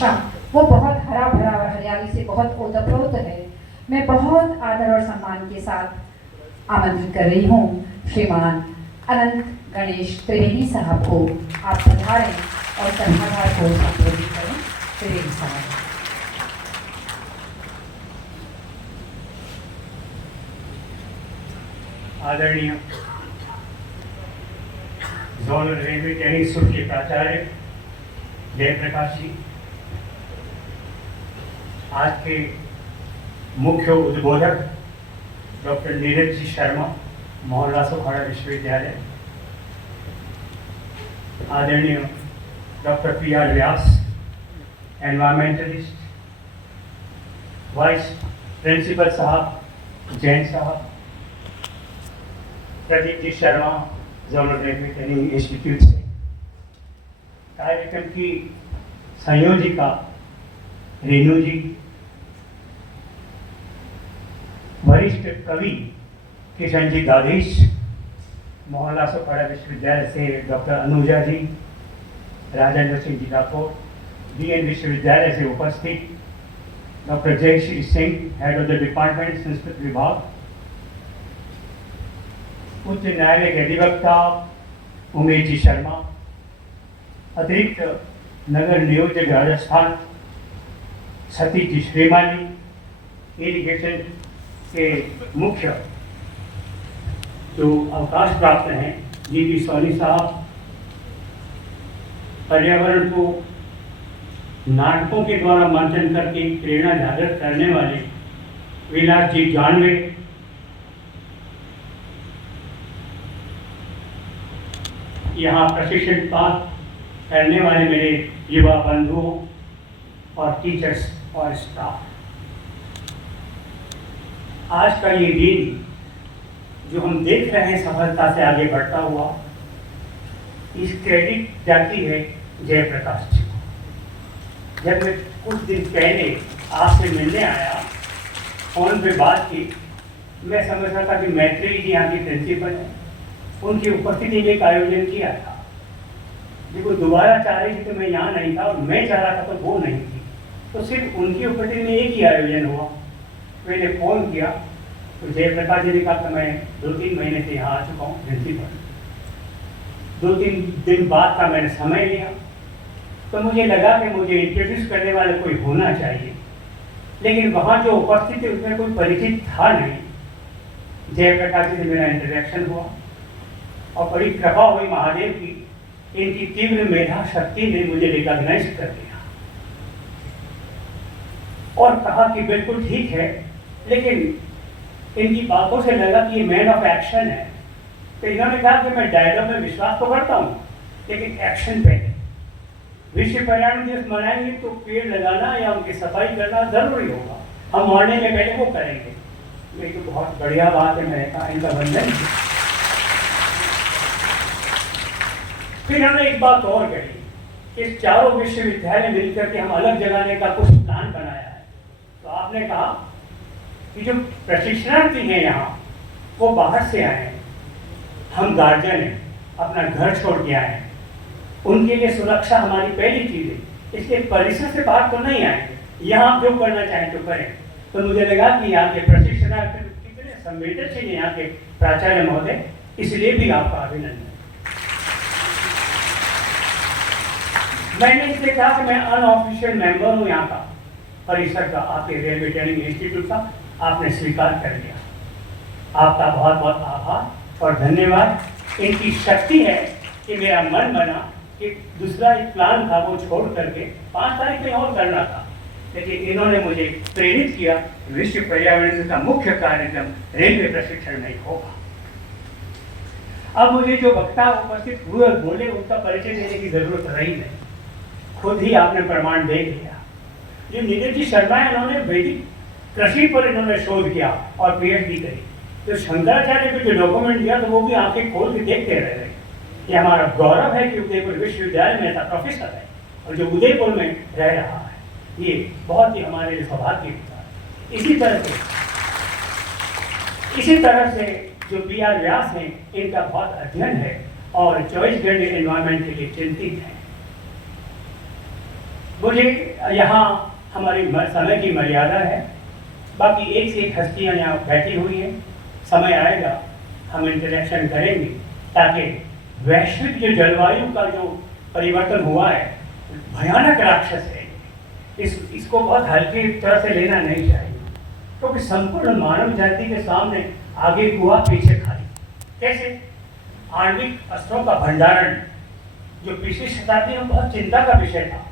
भाषा वो बहुत हरा भरा और हरियाली से बहुत ओतप्रोत है। मैं बहुत आदर और सम्मान के साथ आमंत्रित कर रही हूँ श्रीमान अनंत गणेश त्रिवेदी साहब को। आप पधारें और सभागार को संबोधित करें। त्रिवेदी साहब। आदरणीय जोनल रेलवे ट्रेनिंग स्कूल के प्राचार्य जयप्रकाश जी, आज के मुख्य उद्बोधक डॉक्टर नीरज जी शर्मा, मोहल्ला सुखाड़ा विश्वविद्यालय, आदरणीय doctor PR Vyas, environmentalist, vice principal साहब जैन साहब, Pradeep ji Sharma, zonal railway training institute से, कार्यक्रम की संयोजिका रेणु जी, वरिष्ठ कवि किशन जी दाधीश, मोहल्ला सुखाड़ा विश्वविद्यालय से डॉक्टर अनुजा जी, राजेंद्र सिंह जी राठौर, DN विश्वविद्यालय से उपस्थित doctor Jayshree Singh, head of the department Sanskrit विभाग, उच्च न्यायालय के अधिवक्ता उमेश जी शर्मा, अतिरिक्त नगर नियोजक राजस्थान सतीश जी श्रीमानी, इरिगेशन के मुख्य जो अवकाश प्राप्त हैं GP सोनी साहब, पर्यावरण को नाटकों के द्वारा मंथन करके प्रेरणा जागृत करने वाले विलास जी जानवे, यहाँ प्रशिक्षण प्राप्त करने वाले मेरे युवा बंधुओं और टीचर्स और स्टाफ, आज का ये दिन जो हम देख रहे हैं सफलता से आगे बढ़ता हुआ, इस क्रेडिट जाती है जयप्रकाश जी को। जब मैं कुछ दिन पहले आपसे मिलने आया, फोन पे बात की, मैं समझ रहा था कि मैत्री जी यहाँ की प्रिंसिपल है, उनकी उपस्थिति में एक आयोजन किया था। देखो दोबारा चाह रही थी तो मैं यहाँ नहीं था, और मैं चाह रहा था तो वो नहीं थी, तो सिर्फ उनकी उपस्थिति में एक ही आयोजन हुआ। मैंने फ़ोन किया तो जयप्रकाश जी ने कहा कि मैं 2-3 महीने से यहाँ आ चुका हूँ प्रिंसिपल। 2-3 दिन बाद का मैंने समय लिया, तो मुझे लगा कि मुझे इंट्रोड्यूस करने वाला कोई होना चाहिए, लेकिन वहाँ जो उपस्थित थे उसमें कोई परिचित था नहीं। जयप्रकाश जी से मेरा इंट्रोडक्शन हुआ और बड़ी कृपा हुई महादेव की, इनकी तीव्र मेधा शक्ति ने मुझे रिकॉग्नाइज कर दिया और कहा कि बिल्कुल ठीक है, लेकिन इनकी बातों से लगा कि ये मैन ऑफ एक्शन है। तो इन्होंने कहा कि मैं डायलॉग में विश्वास तो करता हूँ, लेकिन एक्शन पे नहीं। विश्व पर्यावरण दिवस मनाएंगे तो पेड़ लगाना या उनकी सफाई करना जरूरी होगा, हम मरने में पहले वो करेंगे। ये तो बहुत बढ़िया बात है, मैंने कहा इनका वंदन। फिर हमने एक बात और कही कि चारों विश्वविद्यालय मिलकर के हम अलग जगाने का कुछ प्लान बनाया है। तो आपने कहा कि जो प्रशिक्षणार्थी हैं यहाँ वो बाहर से आए हैं, हम गार्जियन हैं, अपना घर छोड़ के आए हैं, उनके लिए सुरक्षा हमारी पहली चीज़ है, इसलिए परिसर से बाहर तो नहीं आएंगे, यहाँ आप जो करना चाहें तो करें। तो मुझे लगा कि यहाँ के प्रशिक्षणार्थी कितने संवेदनशील हैं यहाँ के प्राचार्य महोदय, इसलिए भी आपका अभिनंदन। मैंने इसलिए कहा कि मैं अनऑफिशियल मेंबर हूँ यहाँ का परिसर का, आपके रेलवे ट्रेनिंग इंस्टीट्यूट का, आपने स्वीकार कर लिया, आपका बहुत बहुत आभार और धन्यवाद। इनकी शक्ति है कि मेरा मन बना कि दूसरा एक प्लान था वो छोड़ करके 5 तारीख में और करना था, लेकिन इन्होंने मुझे प्रेरित किया, विश्व पर्यावरण का मुख्य कार्यक्रम रेलवे प्रशिक्षण में होगा। अब मुझे जो वक्ता उपस्थित हुए और बोले उनका परिचय देने की जरूरत रही नहीं, खुद ही आपने प्रमाण देख लिया। जो नीरज जी शर्मा है, इन्होंने वैदिक कृषि पर इन्होंने शोध किया और PhD करी। तो शंकराचार्य को जो डॉक्यूमेंट दिया तो वो भी आंखें खोल के देखते रह गए। ये हमारा गौरव है कि उदयपुर विश्वविद्यालय में ऐसा प्रोफेसर है और जो उदयपुर में रह रहा है, ये बहुत ही हमारे लिए सौभाग्य की बात है। इसी तरह से जो PR व्यास हैं, इनका बहुत अध्ययन है और 24 घंटे एनवायरमेंट के लिए चिंतित है। मुझे यहाँ हमारी समय की मर्यादा है, बाकी एक से एक हस्तियाँ यहाँ बैठी हुई हैं। समय आएगा हम इंटरेक्शन करेंगे, ताकि वैश्विक जो जलवायु का जो परिवर्तन हुआ है भयानक राक्षस है, इसको बहुत हल्की तरह से लेना नहीं चाहिए, क्योंकि संपूर्ण मानव जाति के सामने आगे कुआ पीछे खाई। कैसे? आणविक अस्त्रों का भंडारण जो पिछली शताब्दी में बहुत चिंता का विषय था,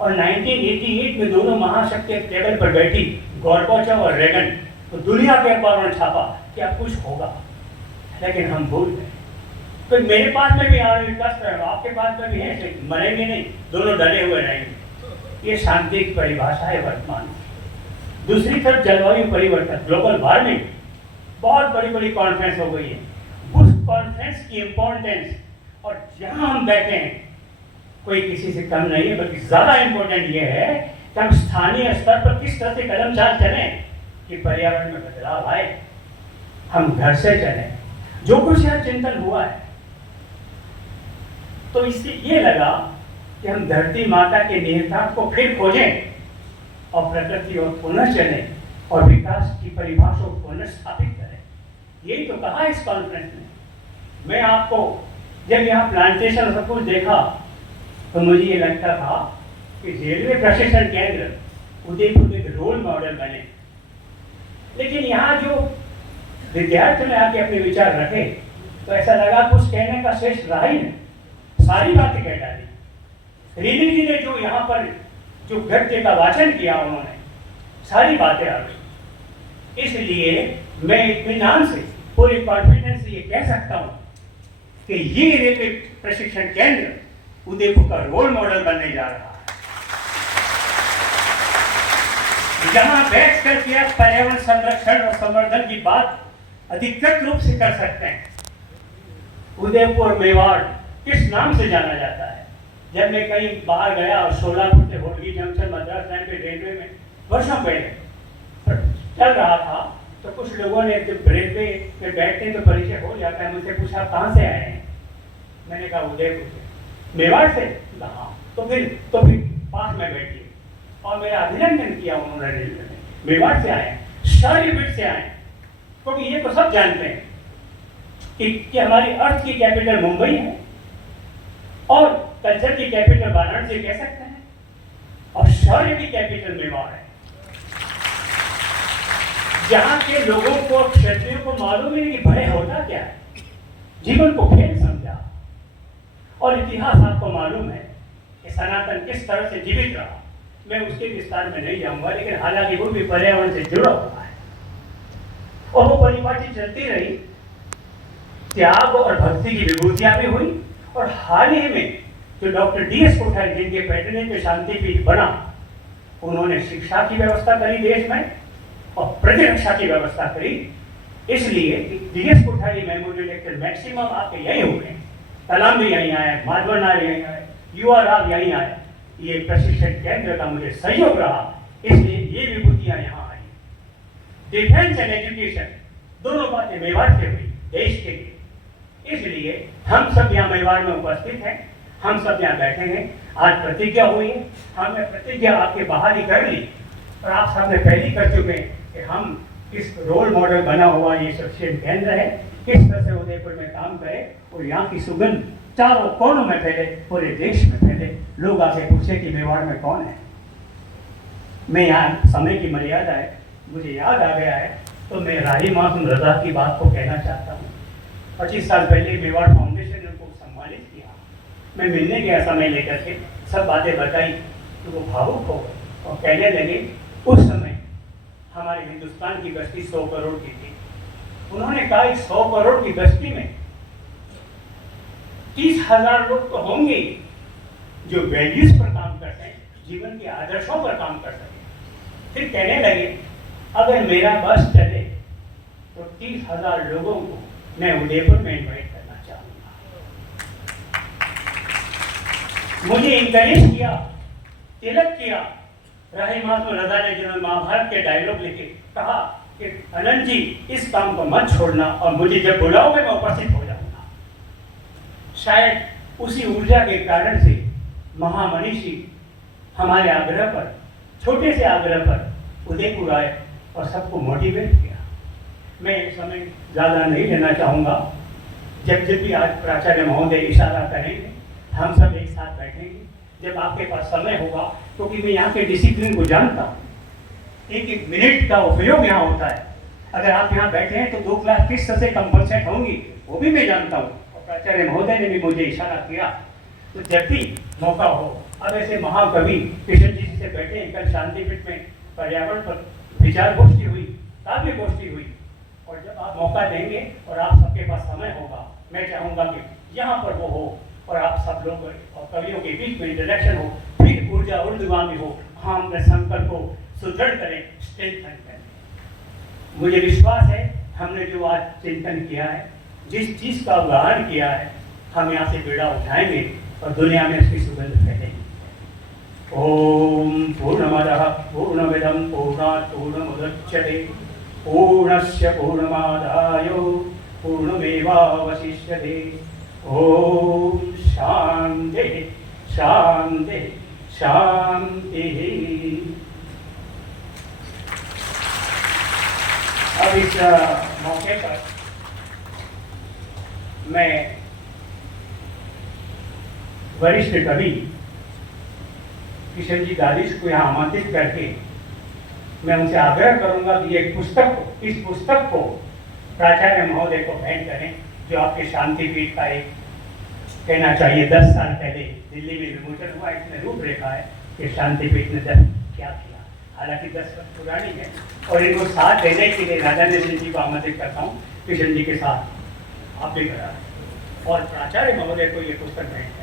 और 1988 में दोनों महाशक्ति टेबल पर बैठी गॉर्बाचोव और रेगन, तो दुनिया के अखबारों ने छापा कि अब कुछ होगा, लेकिन हम भूल गए। तो मेरे पास में भी आणविक अस्त्र है, आपके पास में भी है, लेकिन मरेंगे नहीं, दोनों डरे हुए रहेंगे। ये शांति की परिभाषा है वर्तमान की। दूसरी तरफ जलवायु परिवर्तन, ग्लोबल वार्मिंग, बहुत बड़ी बड़ी कॉन्फ्रेंस हो गई है। उस कॉन्फ्रेंस की इम्पोर्टेंस, और जहां हम बैठे हैं कोई किसी से कम नहीं है, बल्कि ज्यादा इंपॉर्टेंट ये है कि हम स्थानीय स्तर पर किस तरह से कदम चाल चलें कि पर्यावरण में बदलाव आए। हम घर से चलें। जो कुछ यहाँ चिंतन हुआ है, तो इससे ये लगा कि हम धरती माता के निहितार्थ को फिर खोजें और प्रकृति और पुनः चलें और विकास की परिभाषा को पुनः स्थापित करें। यही तो कहा इस कॉन्फ्रेंस में। मैं आपको जब यहाँ प्लांटेशन सब कुछ देखा तो मुझे ये लगता था कि रेलवे प्रशिक्षण केंद्र उदयपुर एक रोल मॉडल बने, लेकिन यहाँ जो विद्यार्थियों ने आके अपने विचार रखे तो ऐसा लगा कुछ कहने का शेष रहा ही नहीं, सारी बातें कह डाली। रीनी जी ने जो यहाँ पर जो गद्य का वाचन किया, उन्होंने सारी बातें आ गई। इसलिए मैं इत्मीनान से पूरी कॉन्फिडेंस से ये कह सकता हूँ कि ये रेलवे प्रशिक्षण केंद्र उदयपुर का रोल मॉडल बनने जा रहा है, जहां बैठ करके आप पर्यावरण संरक्षण और संवर्धन की बात अधिकृत रूप से कर सकते हैं। उदयपुर मेवाड़ किस नाम से जाना जाता है? जब मैं कहीं बाहर गया और सोलापुर से होटगी जंक्शन मद्रास लाइन पे रेलवे में वर्षों पहले चल रहा था, तो कुछ लोगों ने जब रेलवे पे बैठते हैं तो परिचय हो जाता है, मुझसे पूछा कहाँ से आए हैं? मैंने कहा उदयपुर से। मेवाड़ से? हाँ। तो फिर पास में बैठिए, और मेरा अभिनंदन किया उन्होंने रेलवे में। मेवाड़ से आए, शारीरिक से आए, क्योंकि ये तो सब जानते हैं कि हमारी अर्थ की कैपिटल मुंबई है और कल्चर की कैपिटल वाराणसी कह सकते हैं, और शौर्य की कैपिटल मेवाड़ है, जहां के लोगों को, क्षत्रियों को मालूम ही नहीं कि भय होता क्या है, जीवन को खेल समझा। और इतिहास आपको मालूम है कि सनातन किस तरह से जीवित रहा। मैं उसके विस्तार में नहीं जाऊंगा, लेकिन हालांकि वो भी पर्यावरण से जुड़ा हुआ है और वो परिपाटी चलती रही। त्याग और भक्ति की विभूतियां भी हुई, और हाल ही में जो डॉक्टर डी.एस. कोठारी जिनके पैटर्नेज पे शांतिपीठ बना, उन्होंने शिक्षा की व्यवस्था करी देश में और प्रतिरक्षा की व्यवस्था करी। इसलिए DS. Kothari memorial lecture maximum आपके यही हुए, कलाम भी यहीं आए, माधवनाथ यहीं आए, युवा राव यहीं आए। ये प्रशिक्षण केंद्र का मुझे सहयोग रहा, इसलिए ये विभूतियां यहाँ आई। डिफेंस एंड एजुकेशन दोनों बातें मेवाड़ से हुई देश के लिए, इसलिए हम सब यहाँ मेवाड़ में उपस्थित हैं, हम सब यहाँ बैठे हैं। आज प्रतिज्ञा हुई है, हमने प्रतिज्ञा आपके बाहर ही कर ली, और आप सबने पहले कर चुके हैं कि हम इस रोल मॉडल बना हुआ ये शिक्षण केंद्र है, किस तरह से उदयपुर में काम करें, और यहाँ की सुगंध चारों कोनों में फैले, पूरे देश में फैले। लोग आके पूछे कि मेवाड़ में कौन है। मैं यहाँ, समय की मर्यादा है, मुझे याद आ गया है, तो मैं राही मासूम रजा की बात को कहना चाहता हूँ। 25 साल पहले मेवाड़ फाउंडेशन ने उनको सम्मानित किया। मैं मिलने गया समय लेकर के, सब बातें बताई, तो वो भावुक हो गए और कहने लगे उस समय हमारे हिंदुस्तान की बस्ती 100 करोड़ की थी। उन्होंने कहा इस 100 करोड़ की बस्ती में 30,000 लोग तो होंगे जो वैल्यूज पर काम करते हैं, जीवन के आदर्शों पर काम कर सके। फिर कहने लगे अगर मेरा बस चले तो 30,000 लोगों को मैं उदयपुर में इन्वाइट करना चाहूंगा। मुझे इंकरेज किया, तिलक किया राही मासूम रजा ने, जिन्होंने महाभारत के डायलॉग लिखे, कहा कि अनंत जी इस काम को मत छोड़ना, और मुझे जब बुलाओगे मैं उपस्थित हो जाऊंगा। शायद उसी ऊर्जा के कारण से महामनीषी हमारे आग्रह पर, छोटे से आग्रह पर उदयपुर आए और सबको मोटिवेट किया। मैं समय ज़्यादा नहीं लेना चाहूँगा। जब भी आज प्राचार्य महोदय इशारा करेंगे, हम सब एक साथ बैठेंगे। जब आपके पास समय होगा, क्योंकि मैं यहाँ के डिसिप्लिन को जानता हूँ, एक एक मिनट का उपयोग यहाँ होता है। अगर आप यहाँ बैठे हैं तो 2 क्लास किस तरह से कंपलसेट होंगी वो भी मैं जानता हूँ, और प्राचार्य महोदय ने भी मुझे इशारा किया। तो जब भी मौका हो, अब ऐसे महाकवि किशन जी से बैठे हैं, कल शांतिपीठ में पर्यावरण पर विचार गोष्ठी हुई, काव्य गोष्ठी हुई, और जब आप मौका देंगे और आप सबके पास समय होगा, मैं चाहूँगा कि यहाँ पर वो हो और आप सब लोग और कवियों के बीच में इंटरेक्शन हो, फिर ऊर्जा ऊर्ध्वगामी हो, हम अपने संकल्प को सुदृढ़ करें, स्ट्रेंथन करें। मुझे विश्वास है हमने जो आज चिंतन किया है, जिस चीज़ का उदाहरण किया है, हम यहाँ से बेड़ा उठाएंगे और दुनिया में उसकी सुगंध फैलेगी। ओम पूर्णमदः पूर्णमिदं पूर्णात् पूर्णमुदच्यते पूर्णस्य पूर्णमादाय पूर्णमेवावशिष्यते। ओम शांति शांति शांति। अब इस मौके पर मैं वरिष्ठ कवि किशन जी दालिश को यहाँ आमंत्रित करके मैं उनसे आग्रह करूंगा कि एक पुस्तक इस पुस्तक को प्राचार्य महोदय को भेंट करें, जो आपके शांतिपीठ का एक कहना चाहिए 10 साल पहले दिल्ली में विमोचन हुआ। इसमें रूपरेखा है कि शांतिपीठ ने जब क्या किया, हालांकि 10 वर्ष पुरानी है, और इनको साथ देने के लिए राजा नेशन जी को आमंत्रित करता हूँ, किशन जी के साथ आप भी करा और प्राचार्य महोदय को ये पुस्तक भेंट करें।